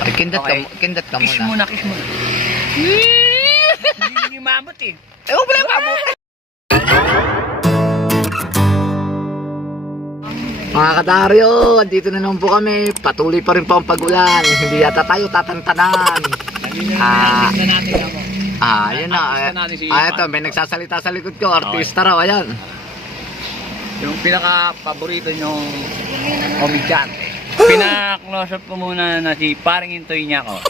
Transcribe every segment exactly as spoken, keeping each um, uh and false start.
Eh, kindat Okay. ka, kindat ka Kiss muna. muna, kiss muna. Hindi hindi maabot eh. Eh, huwag mo lang mabuti. Mga kadaryo, andito na naman po kami. Patuloy pa rin po ang pag-ulan. Hindi yata tayo tatantanan. Ah. Nagiging na natin ako. Ah, yun na. Artista natin si Ah, Ivan. ito, may nagsasalita sa likod ko. Artista raw, ayan. Yung pinaka-paborito nyong komedyan. Pina-close up ko muna na si paring Intoy niya ko.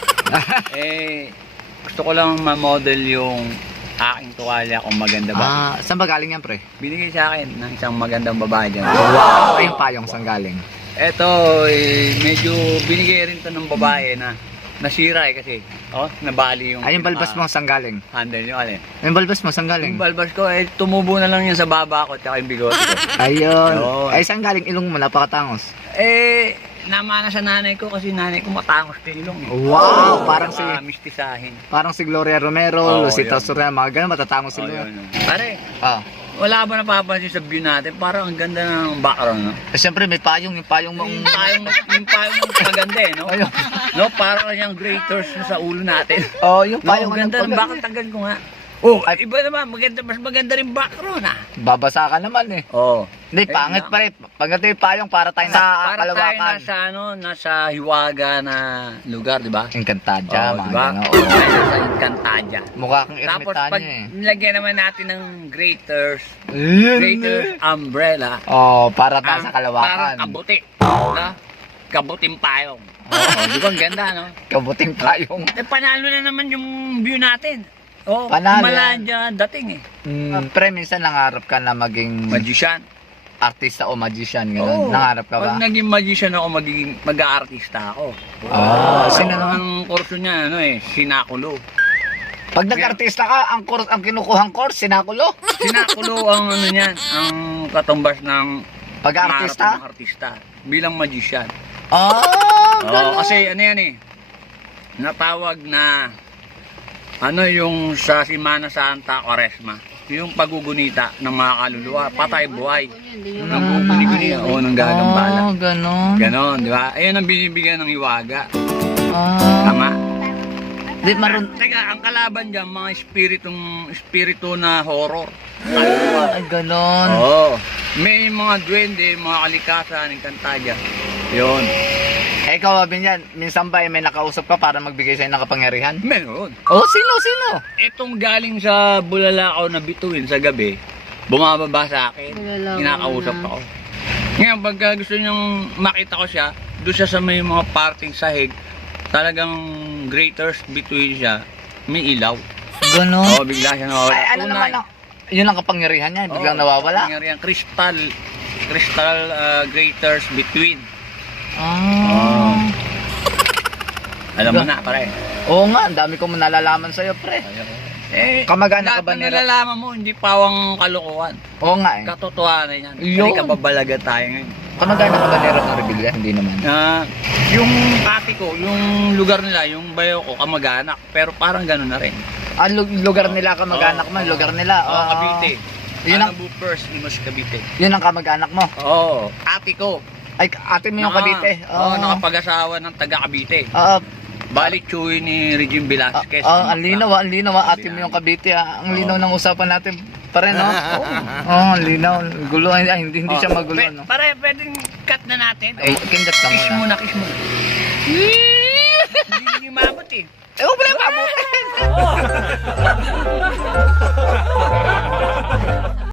Eh, gusto ko lang ma-model yung aking tuwalya kung maganda ba. Ah, saan ba galing yan, pre? Binigay sa akin ng isang magandang babae dyan. Wow! Ay, yung payong saan galing? Eto, eh, medyo binigay rin to ng babae na nasira eh kasi. Oh, nabali yung Ay, yung balbas mo saan galing? handle nyo. Ano eh. Yung balbas mo saan Yung galing? balbas ko, eh, tumubo na lang yan sa baba ko tsaka yung bigote ko. Ayun. Ayun. Ay, saan galing? Ilong mo, napakatangos. Eh, namana sa nanay ko kasi nanay ko matangos din ilong eh. Wow! Parang si Ah, mistisahin. parang si Gloria Romero, Oo, Lucita yun. Soriano, mga ganun, matatangos Oh, sila. yun, yun. Pare, Ah. wala ba napapansin sa view natin? Parang ang ganda ng background, no? Eh, siyempre, may payong, yung payong mo. Yung payong, yung payong maganda eh, no? Ayun. No, parang yung graters sa ulo natin. Oh, yung No, payong ang ganda ng ano, background, tagal ko nga. Oh, ay, iba naman, maganda, mas maganda rin background, ah. babasa ka naman eh. Oh. Hindi, Eh, pangit na- pa rin. Pagdating yung payong, para tayo sa Para tayo kalawakan. nasa, ano, nasa hiwaga na lugar, di ba? Encantadia, Oh, mga diba? ganun. Oh, nasa Encantadia. Mukha kang Tapos ermitanyo pag eh. nilagyan naman natin ng graters, Ayun, graters eh. umbrella. Oh, para tayo ang- sa kalawakan. Parang kabuti. Na? Kabuting payong. Oo, di ba ang ganda, no? Kabuting payong. Eh, panalo na naman yung view natin. Oh, Panalo Himalaya dating eh. Mm, pre, minsan nangarap ka na maging Magician. artista o magician, Oo. gano'n. Nangarap ka ba? Pag naging magician ako, magiging mag-aartista ako. Ah, Kasi sino naman? ang kurso niya, ano eh, sinakulo. Pag nag-artista ka, ang course, ang kinukuhang course, sinakulo. Sinakulo ang ano niyan, ang katumbas ng Pag-artista? pangarap ng artista bilang magician. Ah, Oo, gano'n. kasi ano yan eh, natawag na ano yung sa Semana Santa Quaresma, yung paggugunita ng mga kaluluwa, patay buhay. Nang guguni-guni, o nang gagambala. Oh, gano'n. Ganon, di ba? Ayun ang binibigyan ng hiwaga. Ah. Tama. Di marun... Teka, ang kalaban dyan, mga espiritong, espiritu na horror. Ay, gano'n. Oo. May mga duwende, mga kalikasan, Encantadia. Yun. Eh, ikaw, Binyan, minsan ba eh, may nakausap ka para magbigay sa'yo ng kapangyarihan? Meron. Oh, sino, sino? Itong galing sa Bulalakaw na bituin sa gabi, bumababa sa akin. Bulalakaw Kinakausap na. ako. Ngayon, pagka gusto niyong makita ko siya, doon siya sa may mga parting sahig, talagang graters bituin siya, may ilaw. Gano'n? Oo, bigla siya nawawala. Ay, ano naman ang... Yun ang kapangyarihan niya, biglang Oo, nawawala. Kapangyarihan, crystal, crystal uh, graters between. Ah. Alam mo na, pare. Oo nga, ang dami kong nalalaman sa'yo, pre. Eh, Kamag-anak ka lahat ba ng nila? nalalaman mo, hindi pawang kalokohan. Oo nga eh. Katotohanan yan. Yun. Kasi kababalaga tayo ngayon. Kamag-anak ka ba ni Rock ng Rebilla? Hindi naman. Ah, yung ate ko, yung lugar nila, yung bayo ko, kamag-anak. Pero parang gano'n na rin. Ah, lu- lugar nila kamag-anak mo, Oo. lugar nila. Oo, Ah. Cavite. Yun Yun ang- ang Boopers, Inos Cavite. Yun ang kamag-anak mo. Oo, ate ko. Ay, ate mo yung Naka- Cavite. Oo, nakapag-asawa ng taga Cavite. Ah, Balik Chuy ni Regine ah, Velasquez. ah, ang linaw, ah, ang linaw, ah, ate mo yung Cavite. Ah. Ang linaw ng usapan natin pa rin, no? Oo, oh, ang linaw. Gulo, ay, hindi, hindi siya magulo, no? Pare, pwedeng cut na natin. Eh, kindat ka Kiss muna. muna, kiss muna. Hindi hindi maabot eh. Eh, huwag mo lang mabutin.